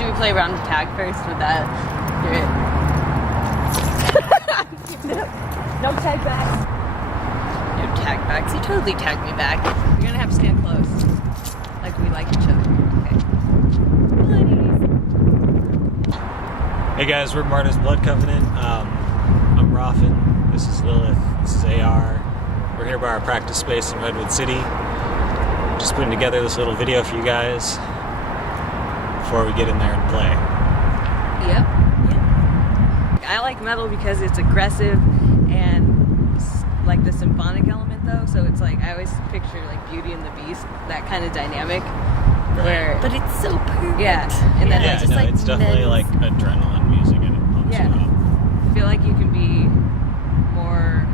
Should we play a round of tag first with that? Do it. No tag backs. No tag backs. You totally tagged me back. You're gonna have to stand close. Like we like each other. Okay. Bloodies. Hey guys, we're Martyr's Blood Covenant. I'm Raffin. This is Lilith. This is AR. We're here by our practice space in Redwood City. Just putting together this little video for you guys before we get in there and play. Yep. I like metal because it's aggressive and like the symphonic element though, so it's like I always picture like Beauty and the Beast, that kind of dynamic. Right. Where But it's so perfect. yeah, and then Yeah, it's just no, like it's definitely like adrenaline music and it pumps Yeah. you up. I feel like you can be more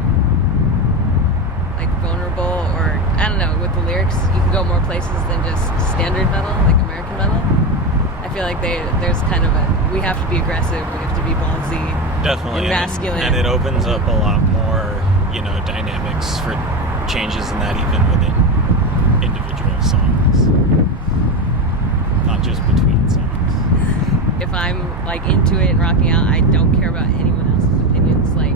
like vulnerable, or I don't know, with the lyrics you can go more places than just standard metal, like American metal. I feel like there's kind of we have to be aggressive, we have to be ballsy, Definitely. and masculine. And it opens up a lot more, dynamics for changes in that even within individual songs. Not just between songs. If I'm like into it and rocking out, I don't care about anyone else's opinions. Like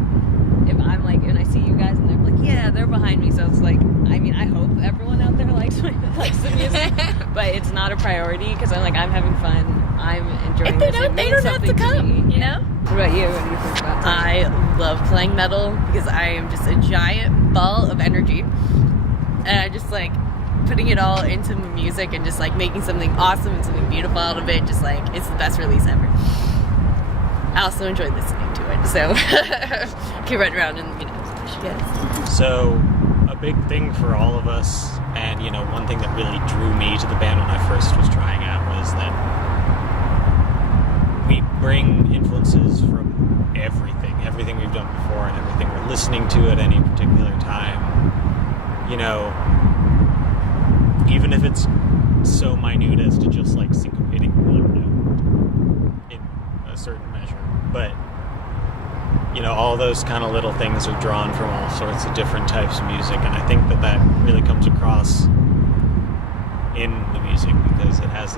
if I'm like, and I see you guys and they're like, yeah, they're behind me, so it's like, I mean, I hope everyone out there likes the music, but it's not a priority because I'm having fun, I'm enjoying If they this. don't, they don't have to come, you know? What about you? What do you think about that? I love playing metal because I am just a giant ball of energy. And I just like putting it all into the music and just like making something awesome and something beautiful out of it. Just like, it's the best release ever. I also enjoy listening to it, so keep running around and, smash you guys. So, a big thing for all of us, and one thing that really drew me to the band when I first was trying out was that we bring influences from everything we've done before and everything we're listening to at any particular time. Even if it's so minute as to just like syncopating one note in a certain measure. But, all those kind of little things are drawn from all sorts of different types of music, and I think that really comes across in the music because it has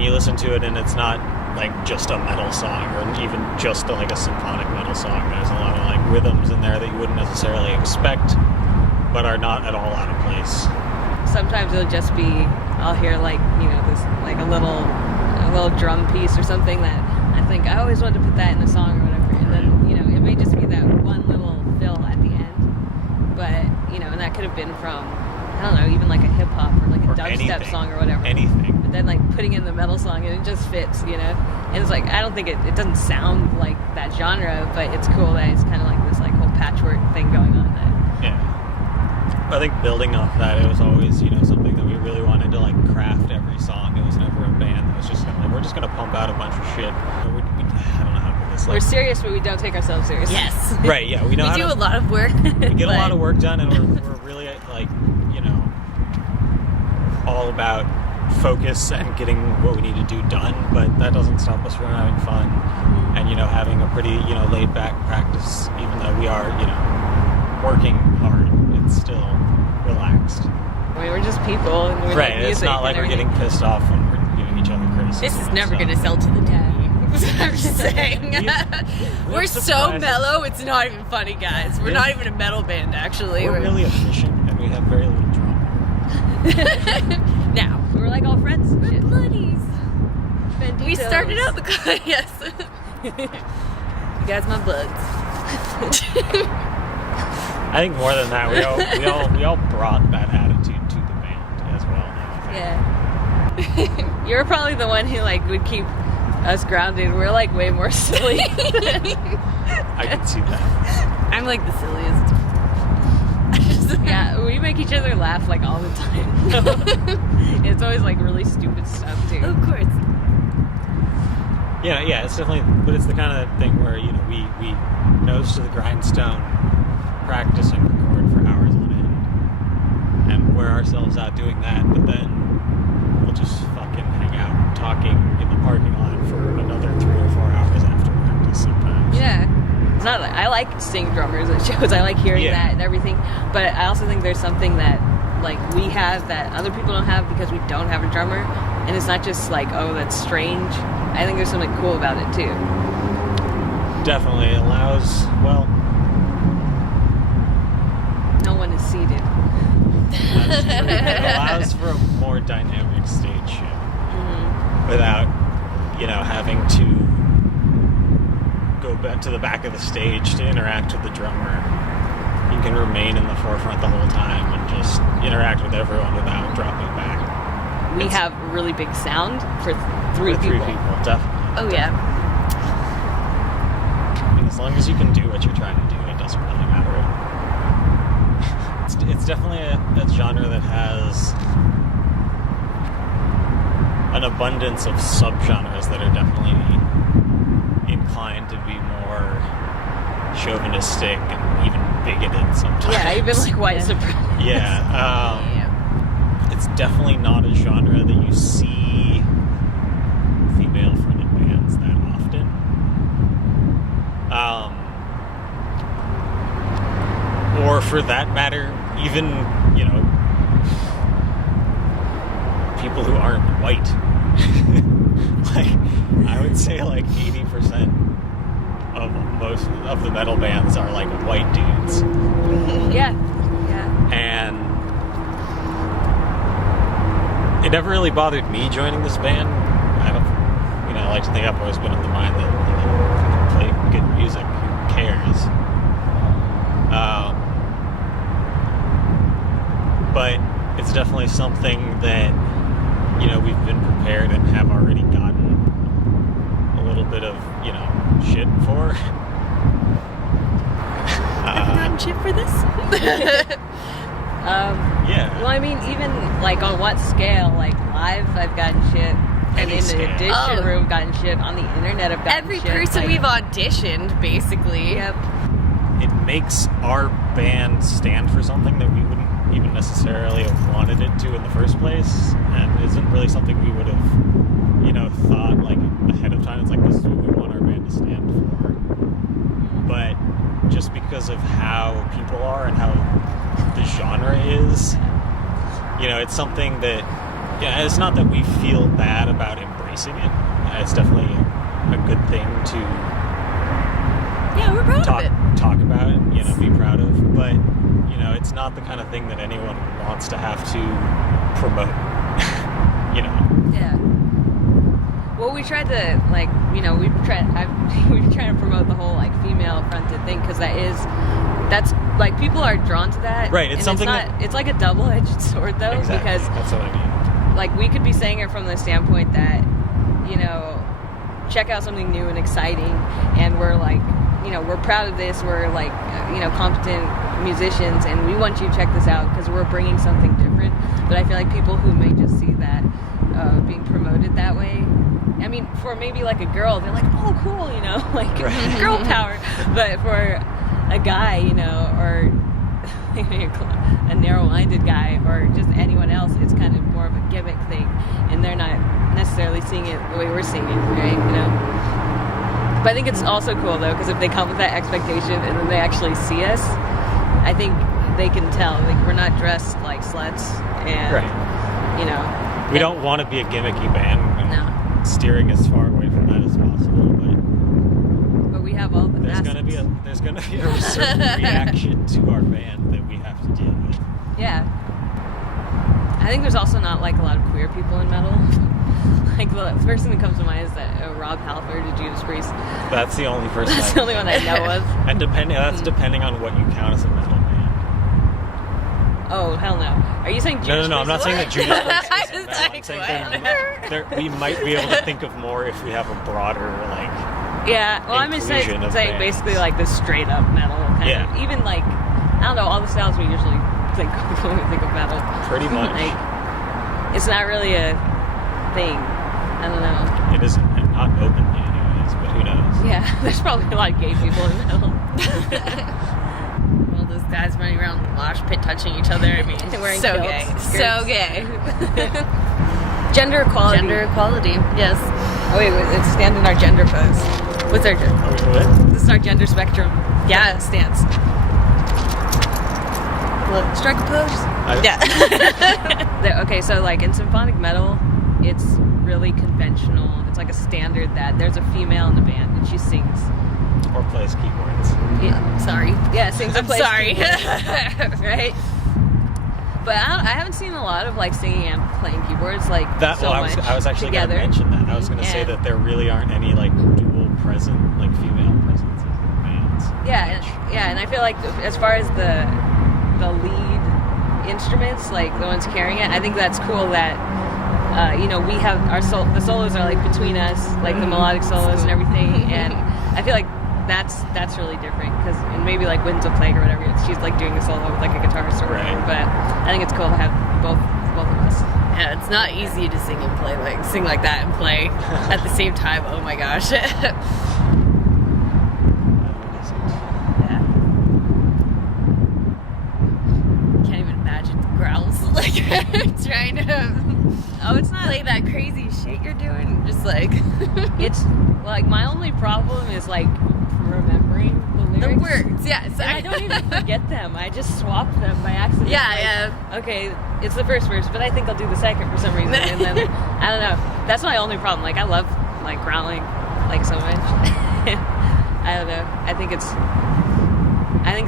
you listen to it and it's not like just a metal song or even just like a symphonic metal song. There's a lot of like rhythms in there that you wouldn't necessarily expect but are not at all out of place. Sometimes it'll just be, I'll hear this like a little drum piece or something that I think I always wanted to put that in a song or whatever, and then it may just be that one little fill at the end, but and that could have been from, I don't know, even like a hip hop or like a dubstep song or whatever. Anything. But then like putting in the metal song and it just fits, and it's like, I don't think it doesn't sound like that genre, but it's cool that it's kind of like this like whole patchwork thing going on there. Yeah. I think building off that, it was always, something that we really wanted to like craft every song. It was never a band that was just we're just gonna pump out a bunch of shit. I don't know how to put this. We're serious, but we don't take ourselves seriously. Yes. Right, yeah. We know We do a lot of work. We get a lot of work done, and we're really like, all about focus and getting what we need to do done, but that doesn't stop us from having fun and, having a pretty, laid back practice, even though we are, working hard. It's still relaxed. I mean, we're just people, and we're right, like music it's not like we're getting pissed off when we're giving each other criticism. This is never going to sell to the tag. I'm just saying. We're so mellow, it's not even funny, guys. We're not even a metal band, actually. We're really efficient, and we have very little drama. Now, we're like all friends. We're buddies. Benditos. We started out the yes. You guys, my bloods. I think more than that, we all brought that attitude to the band as well. Yeah. You're probably the one who like would keep us grounded. We're like way more silly. I can see that. I'm like the silliest. Yeah, we make each other laugh like all the time. It's always like really stupid stuff too. Of course. Yeah, it's definitely, but it's the kind of thing where, we nose to the grindstone, practice and record for hours on end, and wear ourselves out doing that, but then we'll just fucking hang out talking in the parking lot for another 3 or 4 hours after practice sometimes. Yeah. It's not like, I like seeing drummers at shows, I like hearing that and everything, but I also think there's something that like we have that other people don't have because we don't have a drummer, and it's not just like, oh, that's strange. I think there's something cool about it too. Definitely allows, well, no one is seated. that's true. It allows for a more dynamic stage show without, having to go back to the back of the stage to interact with the drummer. You can remain in the forefront the whole time and just interact with everyone without dropping back. We have really big sound for three people. Definitely. Oh, yeah. I mean, as long as you can do what you're trying to do, it doesn't really matter. It's definitely a genre that has an abundance of subgenres that are definitely inclined to be more chauvinistic and even bigoted sometimes. Yeah, even like white supremacy. Yeah. It's definitely not a genre that you see female-fronted bands that often. Or for that matter, even, people who aren't white. Like, I would say like 80% of most of the metal bands are like white dudes. Yeah. And it never really bothered me joining this band. I like to think I've always been of the mind that, if you can play good music, who cares? But it's definitely something that, we've been prepared and have already gotten a little bit of, shit for. Have you gotten shit for this? Yeah. Well, I mean, even like on what scale? Like live, I've gotten shit, and in the audition room, gotten shit. On the internet, I've gotten Every shit. person we've auditioned, basically. Yep. It makes our band stand for something that we wouldn't even necessarily have wanted it to in the first place, and isn't really something we would have, thought like ahead of time. It's like, this is what we want our band to stand for. But just because of how people are and how the genre is, it's something that, it's not that we feel bad about embracing it. It's definitely a good thing to we're proud of it. Talk about it, be proud of. But, it's not the kind of thing that anyone wants to have to promote, Yeah. Well, we tried to we've tried to promote the whole like female fronted thing because that's like people are drawn to that. Right. It's and something it's like a double-edged sword though, exactly. because that's what I mean. like we could be saying it from the standpoint that check out something new and exciting, and we're like we're proud of this. We're like competent musicians, and we want you to check this out because we're bringing something different. But I feel like people who may just see that being promoted that way, I mean, for maybe like a girl, they're like, oh, cool, like girl power. But for a guy, or a narrow-minded guy, or just anyone else, it's kind of more of a gimmick thing, and they're not necessarily seeing it the way we're seeing it, right? But I think it's also cool though, because if they come with that expectation and then they actually see us, I think they can tell like we're not dressed like sluts, and right. We don't want to be a gimmicky band. No. Steering as far away from that as possible, but we have all the there's gonna be a certain reaction to our band that we have to deal with. Yeah. I think there's also not like a lot of queer people in metal. Like the first thing that comes to mind is that Rob Halford to Judas Priest. That's the only person. That's the only one I know of. And depending on what you count as a metal band. Oh hell no! Are you saying Judas No, I'm not saying that Judas Priest I is was metal. I'm like, saying we might be able to think of more if we have a broader like. Yeah, well, I'm just saying basically like the straight up metal kind of. Even like I don't know all the styles we usually think when we think of metal. Pretty much. Like it's not really a thing. I don't know. It isn't, and not openly anyways, but who knows? Yeah, there's probably a lot of gay people in metal. Well, those guys running around the mosh pit touching each other, I mean, wearing so kilts, gay. skirts. So gay. Gender equality. Gender equality, yes. Oh wait, let's stand in our gender pose. What's our gender? What? This is our gender spectrum. Yeah. Stance. Strike a pose. Yeah. Okay, so like in symphonic metal, it's really conventional. It's like a standard that there's a female in the band and she sings. Or plays keyboards. Yeah, Sorry. yeah, sings and I'm plays sorry. keyboards, right? But I haven't seen a lot of like singing and playing keyboards like That so well, much I was actually going to together. mention that. I was going to say And- that there really aren't any like dual present, like female presences in bands. And I feel like as far as the lead instruments, like the ones carrying it, I think that's cool that we have the solos are like between us, like the melodic solos and everything, and I feel like that's really different because maybe like Winds of Plague or whatever, she's like doing a solo with like a guitarist or whatever, Right. but I think it's cool to have both of us. Yeah, it's not easy to sing like that and play at the same time. Oh my gosh. Yeah. Can't even imagine growls like trying to It's not play that crazy shit you're doing. Just like it's like my only problem is like remembering the the lyrics. words. Yeah, And I don't even forget them. I just swap them by accident. Yeah, Like, okay, it's the first verse, but I think I'll do the second for some reason. And then, I don't know. That's my only problem. Like, I love, like, growling, like, so much. I don't know. I think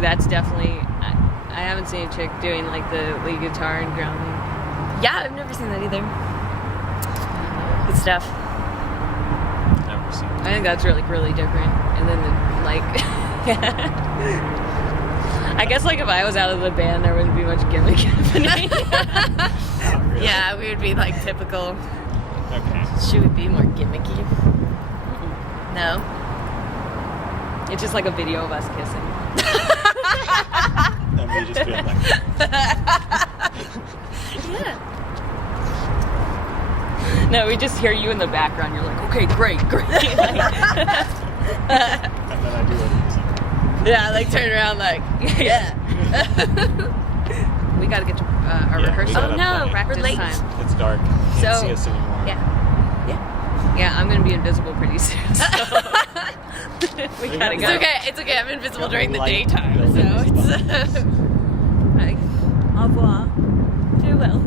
that's definitely... I haven't seen a chick doing, like, the lead guitar and growling. Yeah, I've never seen that either. Good stuff. Never seen I think that's really, really different. And then, I guess, like, if I was out of the band, there wouldn't be much gimmick happening. Not really. Yeah, we would be like typical. Okay. Should we be more gimmicky? No. It's just like a video of us kissing. And we just feel like Yeah. No, we just hear you in the background. You're like, okay, great. and then I do it. Yeah, like turn around like, yeah. We gotta get to our Yeah, rehearsal. we gotta Oh no, play. Practice we're late. time. It's dark. Can't So- see us anymore. Yeah, I'm gonna be invisible pretty soon. So we gotta It's go. okay, it's okay. I'm invisible Got during the light daytime, buildings so it's Like, au revoir. farewell.